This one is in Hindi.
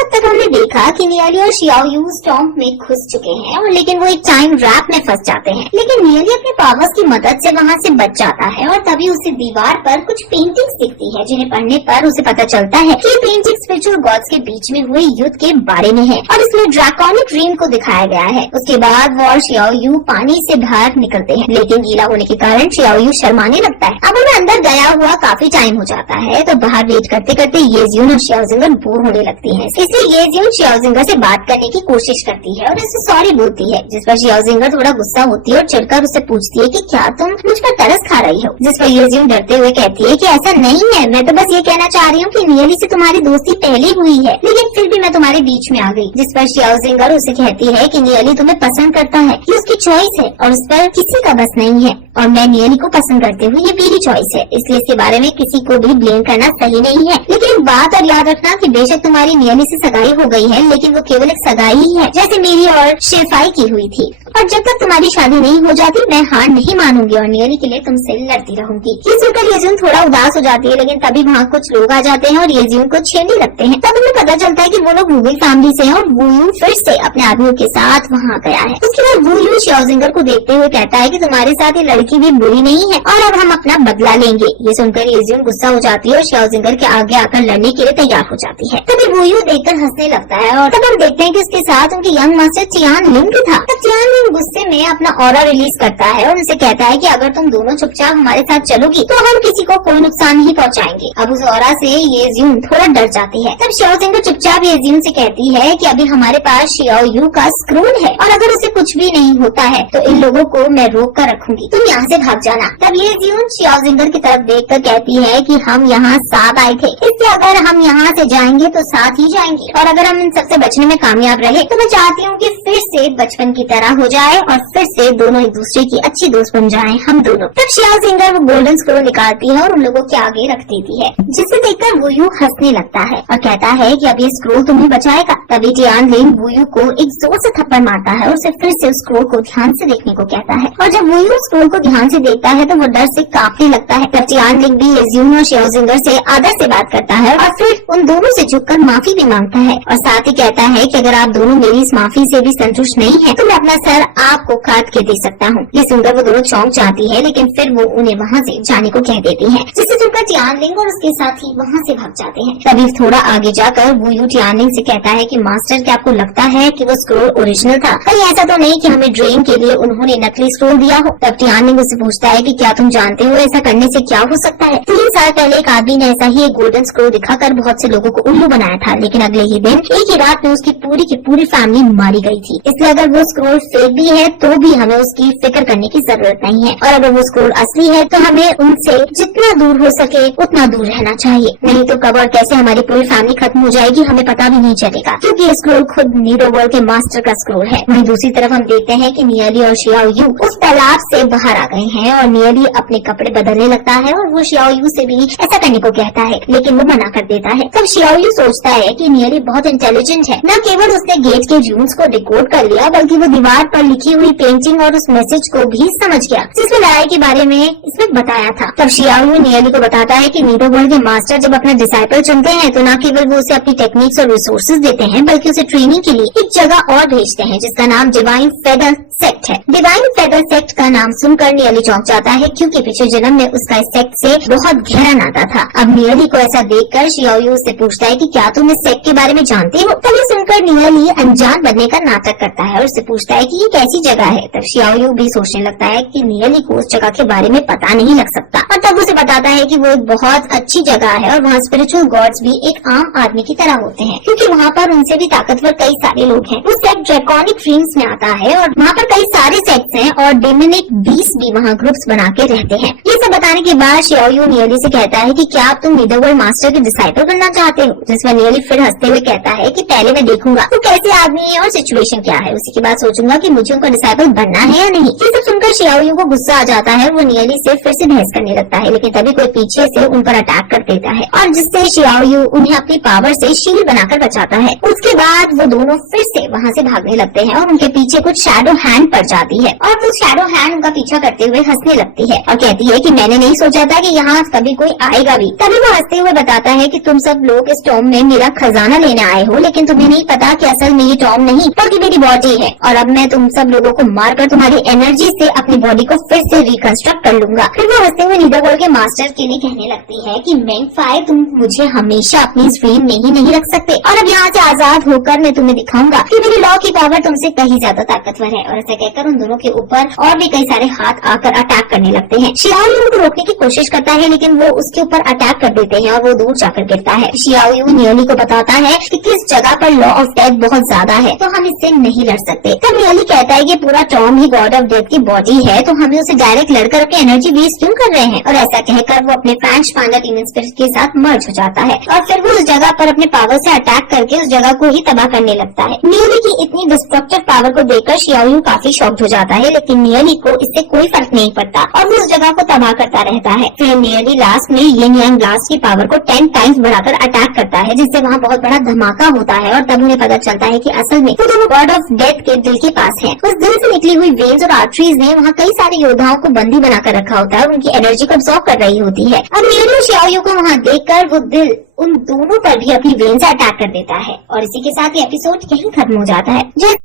अब तक हमने देखा कि नियली और शियाओयू स्टॉम्प में घुस चुके हैं और लेकिन वो एक टाइम रैप में फंस जाते हैं। लेकिन नियली अपने पावर्स की मदद से वहाँ से बच जाता है और तभी उसे दीवार पर कुछ पेंटिंग्स दिखती है, जिन्हें पढ़ने पर उसे पता चलता है कि पेंटिंग स्पिरिचुअल गॉड्स के बीच में हुए युद्ध के बारे में है और इसमें ड्रैकोनिक ड्रीम को दिखाया गया है। उसके बाद वो और शियाओयू पानी से बाहर निकलते हैं, लेकिन गीला होने के कारण शियाओयू शर्माने लगता है। अब उन्हें अंदर गया हुआ काफी टाइम हो जाता है, तो बाहर वेट करते करते येजियन और शियाओजिंगर बोर होने लगती हैं। इसलिए येजियन शियाओजिंगर से बात करने की कोशिश करती है और उससे सॉरी बोलती है, जिस पर शियाओजिंगर थोड़ा गुस्सा होती है और चिढ़कर उससे पूछती है कि क्या तुम मुझ पर तरस खा रही हो, जिस पर येजियन डरते हुए कहती है कि ऐसा नहीं है, मैं तो बस ये कहना चाह रही हूँ कि नियली से तुम्हारी दोस्ती पहले हुई है, लेकिन फिर भी मैं तुम्हारे बीच में आ गई। जिस पर शियाओजिंगर उसे कहती है कि नियली तुम्हें पसंद करता है, ये उसकी चॉइस है और उस पर किसी का बस नहीं है और मैं नियली को पसंद करती हूँ, ये मेरी चॉइस है, इसलिए इसके बारे में किसी को भी ब्लेम करना सही नहीं है। लेकिन एक बात और याद रखना कि बेशक तुम्हारी नियली से सगाई हो गई है, लेकिन वो केवल एक सगाई ही है, जैसे मेरी और शेफाई की हुई थी, और जब तक तुम्हारी शादी नहीं हो जाती मैं हार नहीं मानूंगी और नियली के लिए तुमसे लड़ती रहूंगी। ये सुनकर येजियन थोड़ा उदास हो जाती है, लेकिन तभी वहाँ कुछ लोग आ जाते हैं और येजियन को छेड़ने लगते हैं। तब उन्हें पता चलता है कि वो लोग वूवी फैमिली से हैं और वूयू फिर से अपने आदमियों के साथ वहाँ गया है। उसके बाद वूयू शियाओजिंगर को देखते हुए कहता है कि तुम्हारे साथ ये लड़की भी बुरी नहीं है और अब हम अपना बदला लेंगे। ये सुनकर येजियन गुस्सा हो जाती है और शियाओजिंगर के आगे आकर लड़ने के लिए तैयार हो जाती है। तभी वूयू देखकर हंसने लगता है और तब हम देखते हैं कि उसके साथ उनके यंग मास्टर चियान लिंग था। तब चियान लिंग गुस्से में अपना ऑरा रिलीज करता है और उसे कहता है कि अगर तुम दोनों चुपचाप हमारे साथ चलोगी तो हम किसी को कोई नुकसान नहीं पहुंचाएंगे। अब उस ऑरा से येजियन थोड़ा डर जाती है। तब शियाओजिंगर चुपचाप येजियन से कहती है कि अभी हमारे पास शियाओयू का स्क्रूल है और अगर उसे कुछ भी नहीं होता है तो इन लोगों को मैं रोक कर रखूंगी, तुम यहाँ से भाग जाना। तब येजियन शियाओजिंगर की तरफ देखकर कहती है कि हम यहाँ साथ आए थे, इसलिए अगर हम यहाँ से जाएंगे तो साथ ही जाएंगे और अगर हम इन सबसे बचने में कामयाब रहे तो मैं चाहती हूँ कि फिर से बचपन की तरह हो जाए और फिर से दोनों एक दूसरे की अच्छी दोस्त बन जाएं हम दोनों। तब शियाओजिंगर वो गोल्डन स्क्रोल निकालती है और उन लोगों के आगे रख देती है, जिसे देखकर वूयू हंसने लगता है और कहता है कि अब ये स्क्रोल तुम्हें बचाएगा। तभी चियान लिंग वूयू को एक जोर से थप्पड़ मारता है और उसे फिर से उस स्क्रोल को ध्यान से देखने को कहता है और जब वूयू स्क्रोल को ध्यान से देखता है तो वो डर से कांपने लगता है। तब चियान लिंग भी येजियन और शियाओजिंगर से आदर से बात करता है और फिर उन दोनों से झुककर माफी भी मांगता है और साथ ही कहता है कि अगर आप दोनों मेरी इस माफी से भी संतुष्ट नहीं है तो मैं अपना सर आपको काट के दे सकता हूँ। ये सुनकर वो दोनों चौंक जाती है, लेकिन फिर वो उन्हें वहाँ से जाने को कह देती है, जिससे सुनकर चियान लिंग और उसके साथी वहाँ से भाग जाते हैं। तभी थोड़ा आगे जाकर वूयू चियान लिंग से कहता है कि मास्टर क्या आपको लगता है कि वो स्क्रोल ओरिजिनल था? कहीं ऐसा तो नहीं कि हमें ड्रेन के लिए उन्होंने नकली स्क्रोल दिया हो? तब चियान लिंग उससे पूछता है कि क्या तुम जानते हो ऐसा करने से क्या हो सकता है? 3 साल पहले एक आदमी ने ऐसा ही एक गोल्डन स्क्रोल दिखाकर बहुत से लोगों को उल्लू बनाया था, लेकिन अगले ही दिन एक ही रात में उसकी पूरी की पूरी फैमिली मारी गई थी। इसलिए अगर वो स्क्रोल फेक भी है तो भी हमें उसकी फिक्र करने की जरूरत नहीं है और अगर वो स्क्रोल असली है तो हमें उनसे जितना दूर हो सके उतना दूर रहना चाहिए, नहीं तो कब और कैसे हमारी पूरी फैमिली खत्म हो जाएगी हमें पता भी नहीं चलेगा, क्योंकि ये स्क्रोल खुद नीडोवर्ल्ड के मास्टर का स्क्रोल है। वहीं दूसरी तरफ हम देखते हैं कि नियली और शियाओयू उस तालाब से बाहर आ गए हैं और नियली अपने कपड़े बदलने लगता है और वो शियाओयू से भी ऐसा करने को कहता है, लेकिन वो मना कर देता है। तब शियाओयू सोचता है कि नियली बहुत इंटेलिजेंट है, न केवल उसने गेट के रूल्स को डिकोड कर लिया बल्कि वो दीवार पर लिखी हुई पेंटिंग और उस मैसेज को भी समझ गया जिसमें लड़ाई के बारे में इसमें बताया था। तब शियाओयू नियली को बताता है कि नीडोवर्ल्ड के मास्टर जब अपना डिसाइपल चुनते हैं तो न केवल वो उसे अपनी टेक्निक्स और रिसोर्सेज देते हैं बल्कि उसे ट्रेनिंग के लिए एक जगह और भेजते हैं जिसका नाम डिवाइन फेदर सेक्ट है। डिवाइन फेदर सेक्ट का नाम सुनकर नियली चौंक जाता है, क्योंकि पिछले जन्म में उसका इस सेक्ट से बहुत गहरा नाता था। अब नियली को ऐसा देखकर शियाओयू उससे पूछता है कि क्या तुम इस सेक्ट के बारे में जानते हो? तभी सुनकर नियली अनजान बनने का नाटक करता है और उससे पूछता है कि ये कैसी जगह है। तब शियाओयू भी सोचने लगता है कि नियली को उस जगह के बारे में पता नहीं लग सकता और तब उसे बताता है कि वो एक बहुत अच्छी जगह है और वहाँ स्पिरिचुअल गॉड्स भी एक आम आदमी की तरह होते हैं, क्योंकि वहाँ पर उनसे भी ताकतवर कई सारे लोग हैं। वो सेक्ट ड्रैकोनिक ड्रीम्स में आता है और वहाँ पर कई सारे सेक्ट्स हैं और डेमोनिक बीस्ट भी वहाँ ग्रुप्स बना के रहते हैं। ये सब बताने के बाद शियाओयू नियली से कहता है कि क्या आप तुम नीडोवर्ल्ड मास्टर के डिसाइपल बनना चाहते हो? जिसमें नियली फिर हंसते हुए कहता है कि पहले मैं देखूंगा तो कैसे आदमी है और सिचुएशन क्या है, उसी के बाद सोचूंगा कि मुझे उनका डिसाइपल बनना है या नहीं। ये सब सुनकर शियाओयू को गुस्सा आ जाता है, वो नियली से फिर से बहस करने लगता है, लेकिन तभी कोई पीछे से उन पर अटैक कर देता है और जिससे शियाओयू उन्हें अपनी पावर से शील्ड बनाकर बचाता है। उसके बाद वो दोनों फिर से वहाँ से भागने लगते हैं और उनके पीछे कुछ शैडो हैंड हैंड पड़ जाती है और वो शैडो हैंड उनका पीछा करते हुए हंसने लगती है और कहती है कि मैंने नहीं सोचा था कि यहाँ कभी कोई आएगा भी। तभी वो हंसते हुए बताता है कि तुम सब लोग इस टॉम में मेरा खजाना लेने आए हो, लेकिन तुम्हें नहीं पता कि असल में ये टॉम नहीं बल्कि मेरी बॉडी है और अब मैं तुम सब लोगों को मारकर तुम्हारी एनर्जी से अपनी बॉडी को फिर से रिकंस्ट्रक्ट कर लूंगा। फिर वो हंसते हुए नीदरवर्ल्ड के मास्टर के लिए कहने लगती है कि मैगपाई तुम मुझे हमेशा अपनी इस फ्रेम में ही नहीं रख सकते और अब यहाँ से आजाद होकर मैं तुम्हें दिखाऊंगा कि मेरी लॉ की पावर तुमसे कहीं ज्यादा ताकतवर है। और ऐसा कहकर उन दोनों के ऊपर और भी कई सारे हाथ आकर अटैक करने लगते हैं। शियाओ उनको रोकने की कोशिश करता है लेकिन वो उसके ऊपर अटैक कर देते हैं और वो दूर जाकर गिरता है। शियाओ यू नियोली को बताता है कि किस जगह पर लॉ ऑफ डेथ बहुत ज्यादा है तो हम इससे नहीं लड़ सकते। तब नियोली कहता है कि पूरा Tom he God of death की बॉडी है तो हमें उसे डायरेक्ट लड़कर अपनी एनर्जी वेस्ट क्यों कर रहे हैं। और ऐसा कहकर वो अपने फ्रेंच पांडा टीम स्पिरिट के साथ मर्ज हो जाता है और फिर वो उस जगह पर अपने पावर से अटैक करके उस जगह को ही तबाह करने लगता है। नियोली की इतनी डिस्ट्रक्टिव पावर को देखकर शियाओ यू काफी शॉक्ड हो जाता है लेकिन नियोली को इससे कोई फर्क नहीं पड़ता और वो उस जगह को तबाह करता रहता है। फिर नियोली लास्ट में यिन यांग ब्लास्ट की पावर को 10 टाइम्स बढ़ाकर अटैक करता है जिससे वहाँ बहुत बड़ा धमाका होता है और तब उन्हें पता चलता है कि असल में वो दोनों गॉड ऑफ डेथ के दिल के पास है। उस दिल से निकली हुई वेन्स और आर्टरीज ने वहाँ कई सारे योद्धाओं को बंदी बनाकर रखा होता है और उनकी एनर्जी को अब्सॉर्ब कर रही होती है। अब नियोली और शियाओ यू को वहाँ देखकर वो दिल उन दोनों पर भी अपनी वेन से अटैक कर देता है और इसी के साथ ये एपिसोड यहीं खत्म हो जाता है।